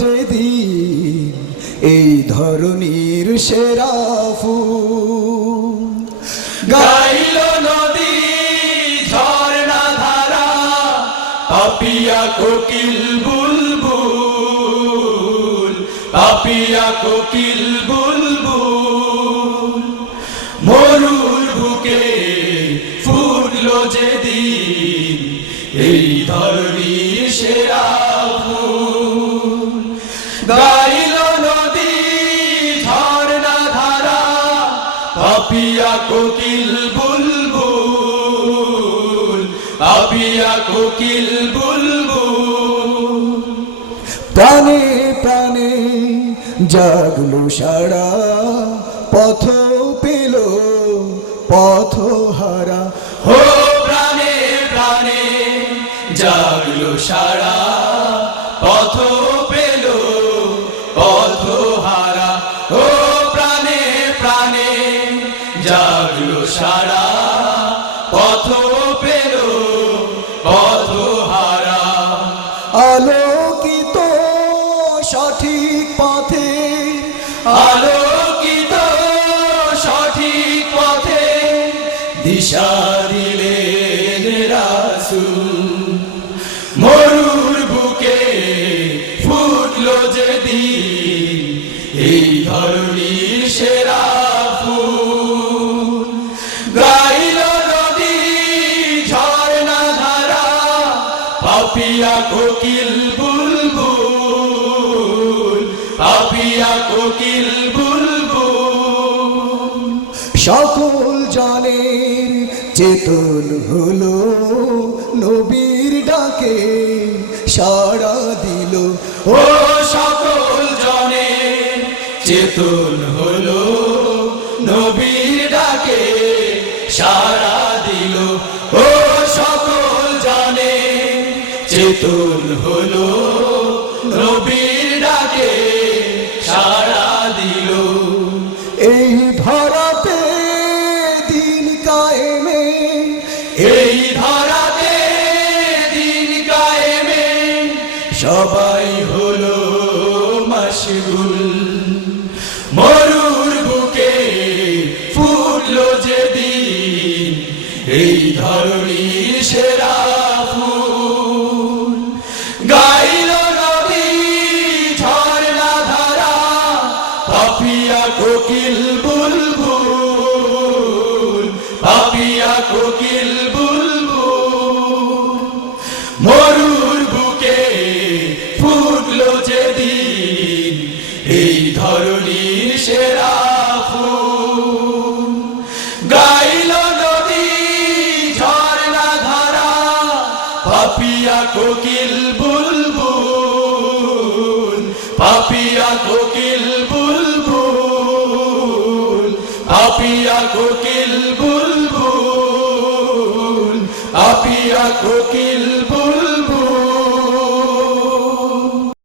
যেদিন এই ধরনীর সেরা ফুল। গাইল নদী ঝরনা ধারা, পাপিয়া কোকিল বুলবুল, পাপিয়া কোকিল বুলবুল। মরুর বুকে ফুটলো যেদিন এই ধরনীর সেরা ফুল। গাইল নদী ঝরনা ধারা, পাপিয়া কোকিল বুলবুল, পাপিয়া কোকিল বুলবুল। প্রাণে প্রাণে জাগলো সারা, পথ পেল পথহারা। ও প্রাণে প্রাণে জাগলো সারা, পথ পেল পথহারা। ও প্রাণে প্রাণে জাগলো সারা, পথ পেল পথহারা। আলোকিত সঠিক পথে, আলোকিত সঠিক পথে দিশা দিলেন রাসূল। মরুর বুকে ফুটলো যেদিন এই ধরনীর সেরা ফুল। গাইল নদী ঝরনা ধারা, পাপিয়া কোকিল বুলবুল, পাপিয়া কোকিল বুলবুল। সকল জনের চেতন হলো নবীর ডাকে সাড়া দিল। ও সকল জনের চেতন হলো নবীর ডাকে সাড়া দিল। ও সকল জনের চেতন হলো নবীর ডাকে সাড়া দিল। এই ধরাতে দিন কায়েমে, এই ধরাতে দিন কায়েমে সবাই হলো মশগুল। মরুর বুকে ফুটলো যেদিন এই ধরনীর সেরা ফুল। গাইল নদী ঝরনা ধারা, পাপিয়া কোকিল বুলবুল, পাপিয়া কোকিল বুলবুল। মরুর বুকে ফুটলো যেদিন এই ধরনীর সেরা ফুল। গাইল নদী ঝরনা ধারা, পাপিয়া কোকিল বুলবুল, পাপিয়া কোকিল বুলবুল, পাপিয়া কোকিল বুলবুল, পাপিয়া কোকিল